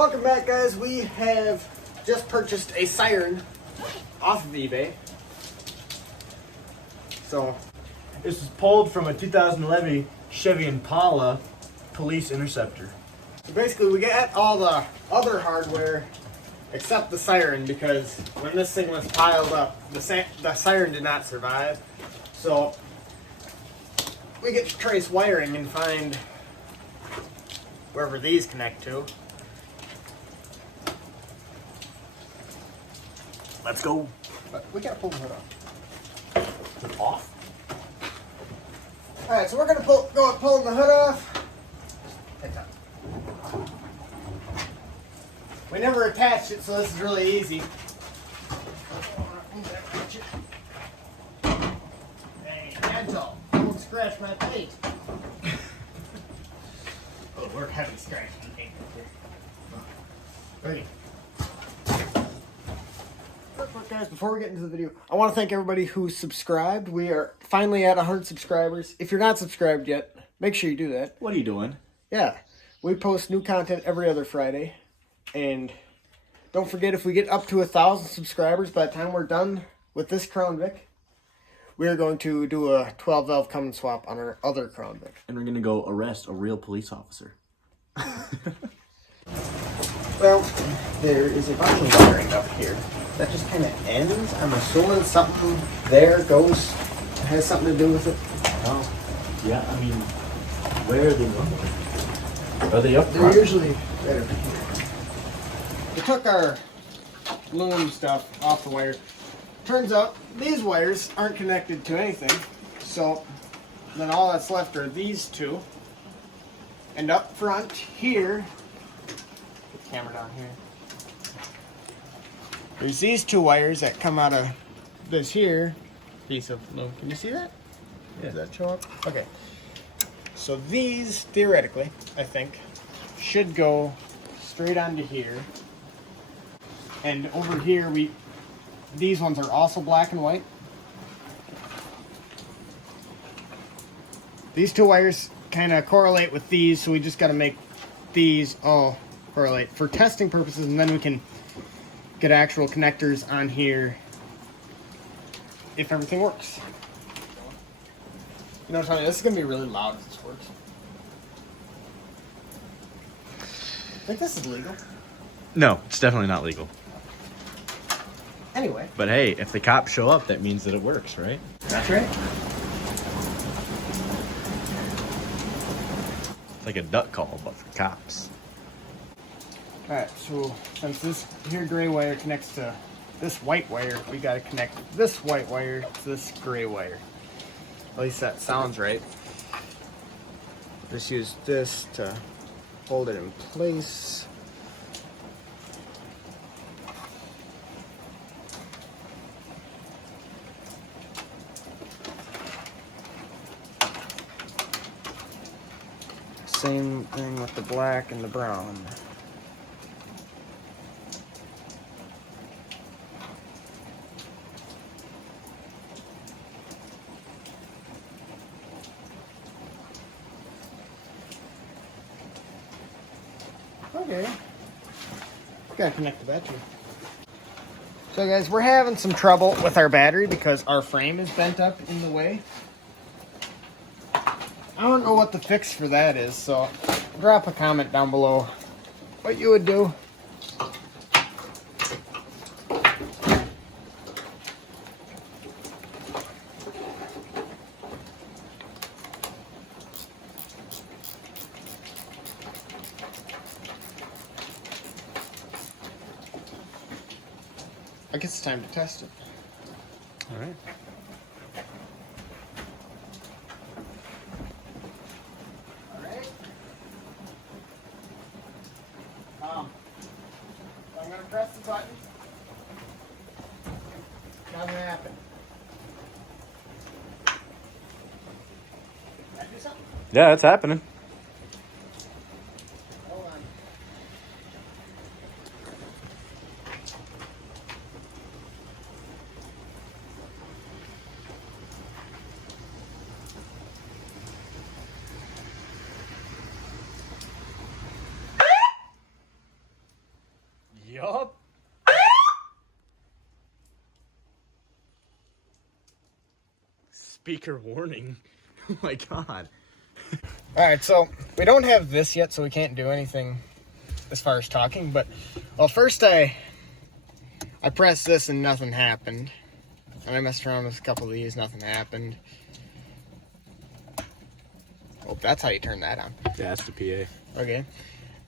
Welcome back, guys. We have just purchased a siren off of eBay. So this is pulled from a 2011 Chevy Impala police interceptor. So basically we got all the other hardware except the siren, because when this thing was piled up, the siren did not survive. So we get to trace wiring and find wherever these connect to. Let's go. But we gotta pull the hood off. It's off? Alright, so we're gonna go pulling the hood off. We never attached it, so this is really easy. Hey, gentle. Don't scratch my paint. Oh, we're heavy scratching paint here. Ready. Guys, before we get into the video, I want to thank everybody who subscribed. We are finally at 100 subscribers. If you're not subscribed yet, make sure you do that. What are you doing? Yeah, we post new content every other Friday. And don't forget, if we get up to 1,000 subscribers by the time we're done with this Crown Vic, we are going to do a 12-valve come and swap on our other Crown Vic. And we're going to go arrest a real police officer. Well, there is a bunch of wiring up here that just kind of ends. I'm assuming something there has something to do with it. Oh, yeah, I mean, where are they normally? Are they up front? They're usually right over here. We took our loom stuff off the wire. Turns out these wires aren't connected to anything. So then all that's left are these two. And up front here, put the camera down here. There's these two wires that come out of this here piece of loom. Can you see that? Yeah. Does that show up? Okay. So these, theoretically, I think, should go straight onto here. And over here, these ones are also black and white. These two wires kind of correlate with these, so we just got to make these all correlate for testing purposes, and then we can get actual connectors on here if everything works. You know what I'm saying? This is going to be really loud if this works. I think this is legal. No, it's definitely not legal. Anyway. But hey, if the cops show up, that means that it works, right? That's right. It's like a duck call, but for cops. Alright, so since this here gray wire connects to this white wire, we got to connect this white wire to this gray wire. At least that sounds right. Just use this to hold it in place. Same thing with the black and the brown. Okay. Gotta connect the battery. So guys, we're having some trouble with our battery because our frame is bent up in the way. I don't know what the fix for that is, so drop a comment down below what you would do. I guess it's time to test it. All right. I'm going to press the button. Nothing happened. Did I do something? Yeah, it's happening. Hold on. speaker warning. Oh my god. Alright, so we don't have this yet, so we can't do anything as far as talking, but well, first I pressed this and nothing happened. And I messed around with a couple of these, nothing happened. Oh, that's how you turn that on. Yeah, that's the PA. Okay.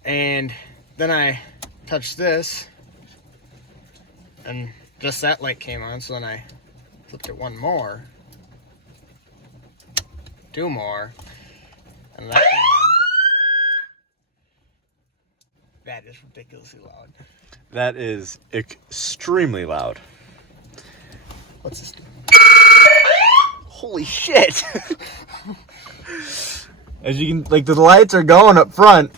And then I touched this, and just that light came on, so then I flipped it one more, two more, and that came on. That is ridiculously loud. That is extremely loud. What's this? Holy shit! As you can, like, the lights are going up front.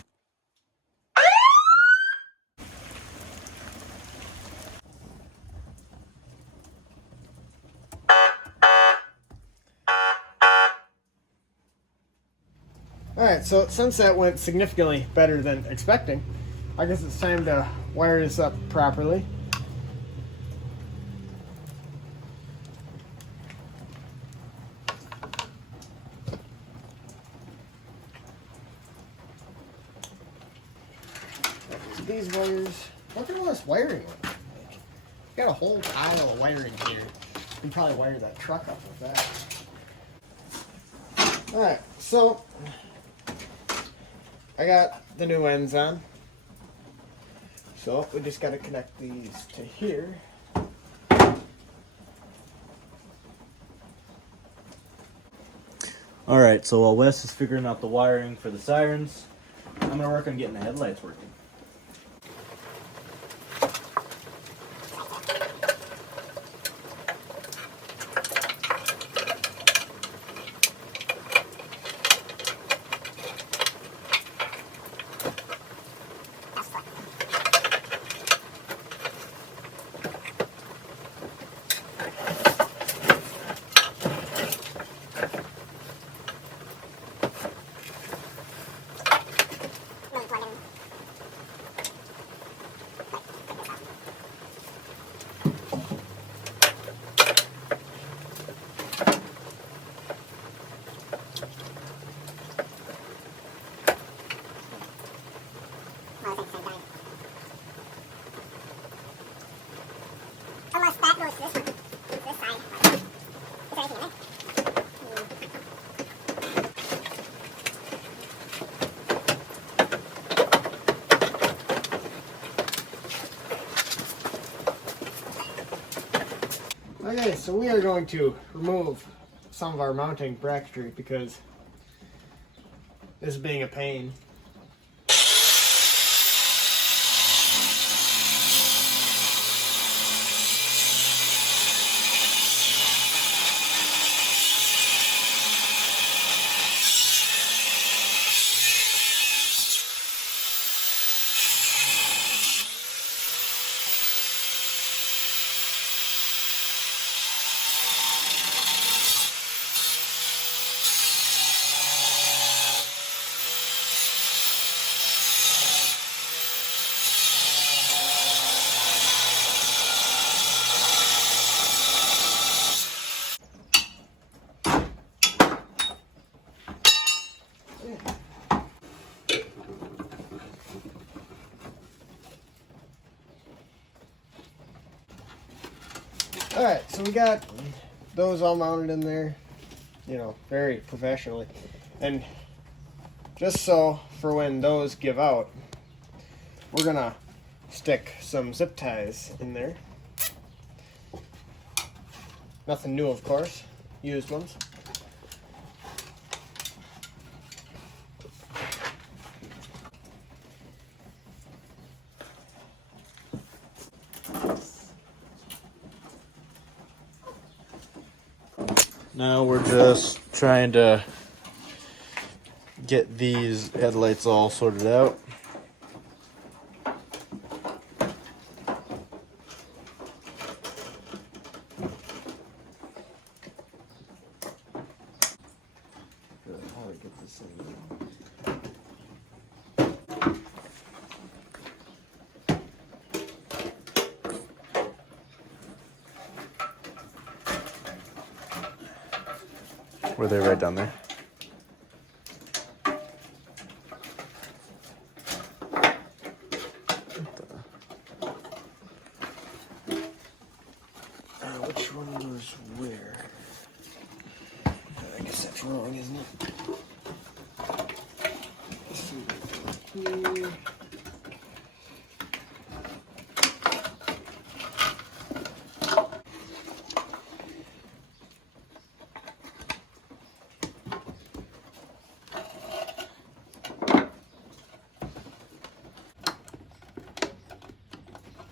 Alright, so since that went significantly better than expecting, I guess it's time to wire this up properly. These wires, look at all this wiring. Got a whole aisle of wiring here. You can probably wire that truck up with that. Alright, so I got the new ends on. So we just got to connect these to here. Alright, so while Wes is figuring out the wiring for the sirens, I'm gonna work on getting the headlights working. Unless that goes this one, this side. Is there anything in there? Okay, so we are going to remove some of our mounting bracketry because this is being a pain. Alright, so we got those all mounted in there, you know, very professionally. And just so for when those give out, we're gonna stick some zip ties in there. Nothing new, of course, used ones. Now we're just trying to get these headlights all sorted out. How to get this in. Were they right down there? Which one goes where? I guess that's wrong, isn't it? Let's see. Here.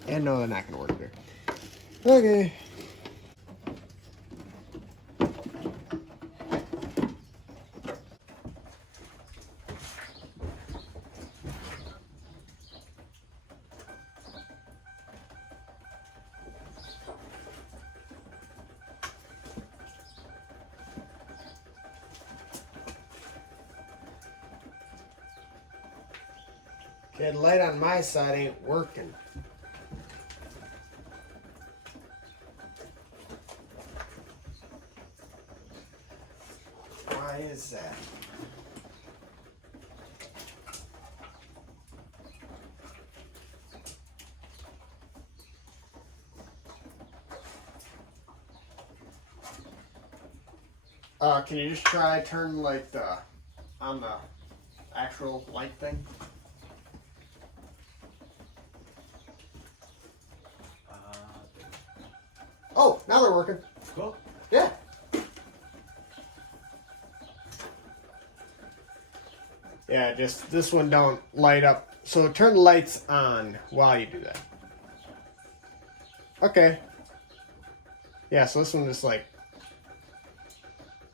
And no, they're not going to work there. Okay. Okay, the light on my side ain't working. Why is that? Can you just try turn like on the actual light thing? Oh, now they're working. Cool. Yeah. Yeah, just this one don't light up. So turn the lights on while you do that. Okay. Yeah, so this one just like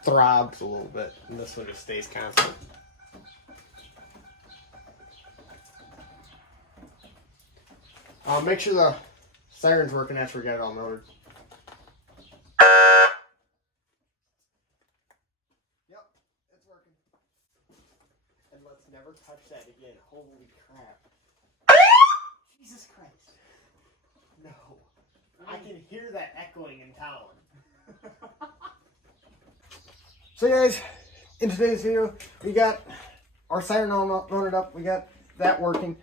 throbs a little bit, and this one just stays constant. Make sure the siren's working after we get it all motored. Yep, it's working. And let's never touch that again. Holy crap. Jesus Christ. No. I can hear that echoing in town. So guys, in today's video, we got our siren all mounted up. We got that working.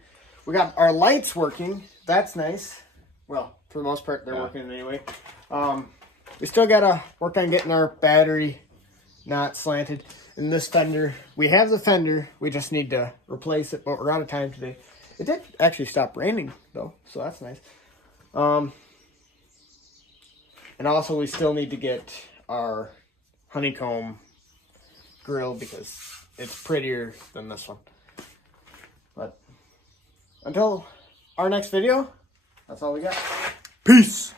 We got our lights working. That's nice. Well, for the most part, they're working anyway. We still gotta work on getting our battery not slanted. And this fender, we have the fender. We just need to replace it, but we're out of time today. It did actually stop raining though, so that's nice. And also, we still need to get our honeycomb grill because it's prettier than this one. But until our next video, that's all we got. Peace.